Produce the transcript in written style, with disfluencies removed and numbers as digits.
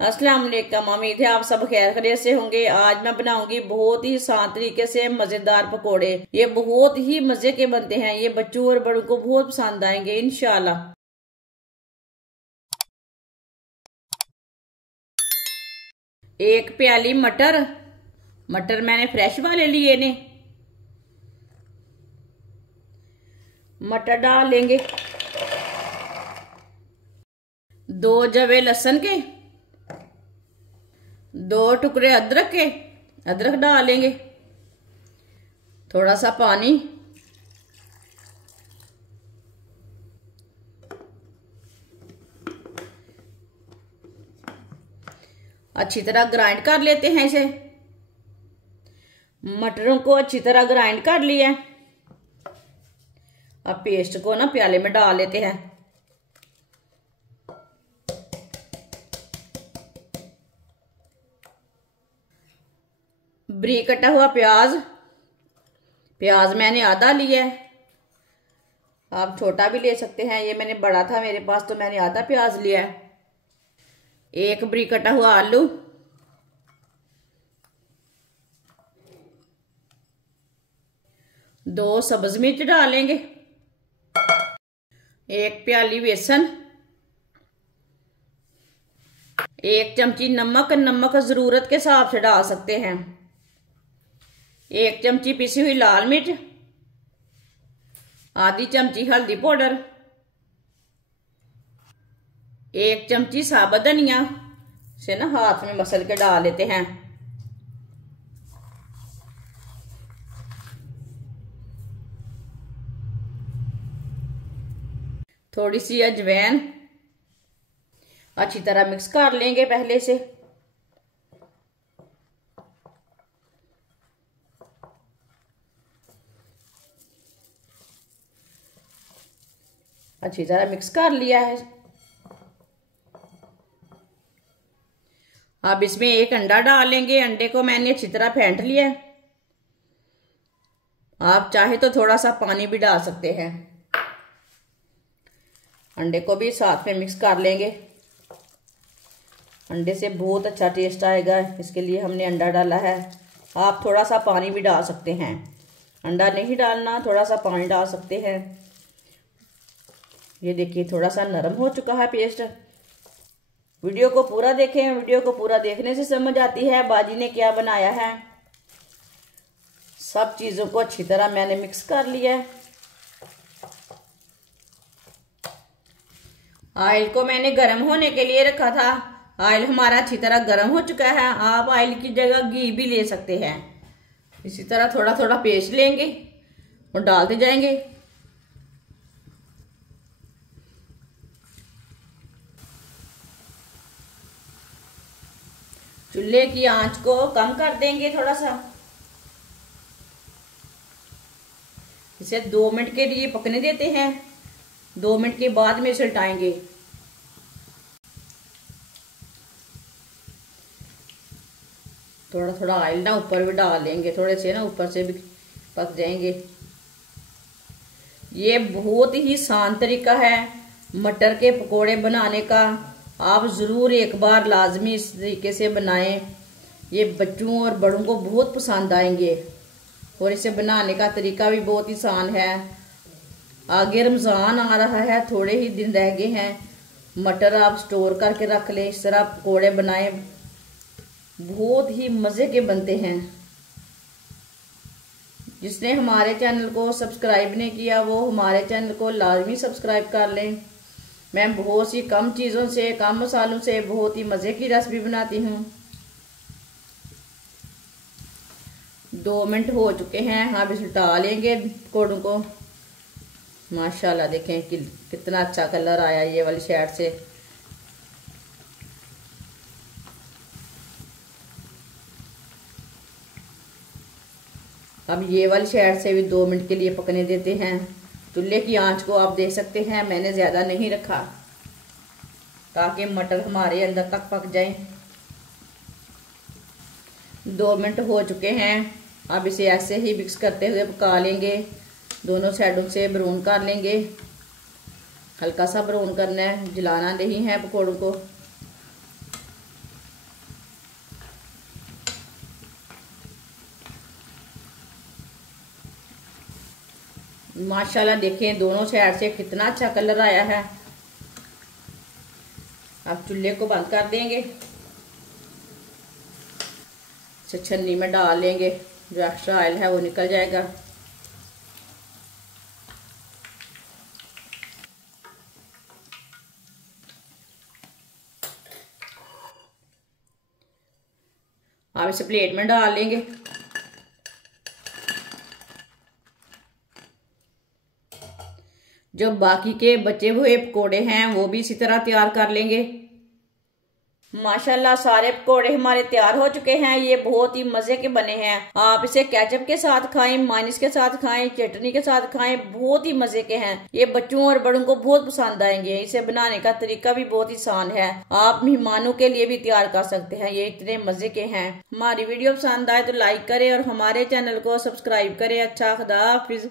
अस्सलाम वालेकुम। उम्मीद है आप सब खैर खैरियत से होंगे। आज मैं बनाऊंगी बहुत ही आसान तरीके से मजेदार पकोड़े। ये बहुत ही मजे के बनते हैं। ये बच्चों और बड़ों को बहुत पसंद आएंगे इंशाल्लाह। एक प्याली मटर मैंने फ्रेश वाले लिए ने। मटर डाल लेंगे। 2 जवे लहसुन के, 2 टुकड़े अदरक के, अदरक डाल लेंगे। थोड़ा सा पानी, अच्छी तरह ग्राइंड कर लेते हैं इसे। मटरों को अच्छी तरह ग्राइंड कर लिया। अब पेस्ट को ना प्याले में डाल लेते हैं। बारीक कटा हुआ प्याज मैंने आधा लिया है। आप छोटा भी ले सकते हैं। ये मैंने बड़ा था मेरे पास तो मैंने आधा प्याज लिया है। एक बारीक कटा हुआ आलू, 2 सब्ज मिर्च डालेंगे। 1 प्याली बेसन, 1 चमची नमक जरूरत के हिसाब से डाल सकते हैं। 1 चमची पिसी हुई लाल मिर्च, आधी चमची हल्दी पाउडर, 1 चमची साबुत धनिया से ना हाथ में मसल के डाल लेते हैं। थोड़ी सी अजवाइन, अच्छी तरह मिक्स कर लेंगे पहले से। अच्छी तरह मिक्स कर लिया है। अब इसमें 1 अंडा डाल लेंगे। अंडे को मैंने अच्छी तरह फेंट लिया है। आप चाहे तो थोड़ा सा पानी भी डाल सकते हैं। अंडे को भी साथ में मिक्स कर लेंगे। अंडे से बहुत अच्छा टेस्ट आएगा, इसके लिए हमने अंडा डाला है। आप थोड़ा सा पानी भी डाल सकते हैं। अंडा नहीं डालना, थोड़ा सा पानी डाल सकते हैं। ये देखिए थोड़ा सा नरम हो चुका है पेस्ट। वीडियो को पूरा देखें। वीडियो को पूरा देखने से समझ आती है बाजी ने क्या बनाया है। सब चीज़ों को अच्छी तरह मैंने मिक्स कर लिया है। ऑयल को मैंने गर्म होने के लिए रखा था। ऑयल हमारा अच्छी तरह गर्म हो चुका है। आप ऑयल की जगह घी भी ले सकते हैं। इसी तरह थोड़ा थोड़ा पेस्ट लेंगे और डालते जाएंगे। चूल्हे की आंच को कम कर देंगे थोड़ा सा। इसे 2 मिनट के लिए पकने देते हैं। 2 मिनट के बाद में इसे उल्टाएंगे। थोड़ा थोड़ा ऑयल ना ऊपर भी डाल लेंगे, थोड़े से ना ऊपर से भी पक जाएंगे। ये बहुत ही आसान तरीका है मटर के पकोड़े बनाने का। आप ज़रूर एक बार लाजमी इस तरीके से बनाएं। ये बच्चों और बड़ों को बहुत पसंद आएंगे और इसे बनाने का तरीका भी बहुत ही आसान है। आगे रमज़ान आ रहा है, थोड़े ही दिन रह गए हैं। मटर आप स्टोर करके रख लें। इस तरह पकोड़े बनाएं, बहुत ही मज़े के बनते हैं। जिसने हमारे चैनल को सब्सक्राइब नहीं किया वो हमारे चैनल को लाजमी सब्सक्राइब कर लें। मैं बहुत सी कम चीज़ों से, कम मसालों से बहुत ही मज़े की रेसिपी बनाती हूँ। 2 मिनट हो चुके हैं। अब इसे उल्टा लेंगे पकौड़ों को। माशाल्लाह देखें कि कितना अच्छा कलर आया ये वाली साइड से। अब ये वाली साइड से भी 2 मिनट के लिए पकने देते हैं। चूल्हे की आंच को आप देख सकते हैं मैंने ज़्यादा नहीं रखा ताकि मटर हमारे अंदर तक पक जाए। 2 मिनट हो चुके हैं। अब इसे ऐसे ही मिक्स करते हुए पका लेंगे। दोनों साइडों से ब्राउन कर लेंगे। हल्का सा ब्राउन करना है, जलाना नहीं है पकौड़ों को। माशाल्लाह देखें दोनों साइड से कितना अच्छा कलर आया है। अब चूल्हे को बंद कर देंगे, छन्नी में डाल लेंगे, जो एक्स्ट्रा ऑयल है वो निकल जाएगा। अब इसे प्लेट में डाल लेंगे। जो बाकी के बचे हुए पकोड़े हैं वो भी इसी तरह तैयार कर लेंगे। माशाल्लाह सारे पकोड़े हमारे तैयार हो चुके हैं। ये बहुत ही मजे के बने हैं। आप इसे केचप के साथ खाएं, मायोनीज के साथ खाएं, चटनी के साथ खाएं, बहुत ही मजे के हैं। ये बच्चों और बड़ों को बहुत पसंद आएंगे। इसे बनाने का तरीका भी बहुत ही आसान है। आप मेहमानों के लिए भी तैयार कर सकते हैं। ये इतने मजे के हैं। हमारी वीडियो पसंद आए तो लाइक करें और हमारे चैनल को सब्सक्राइब करें। अच्छा खुदा हाफिज।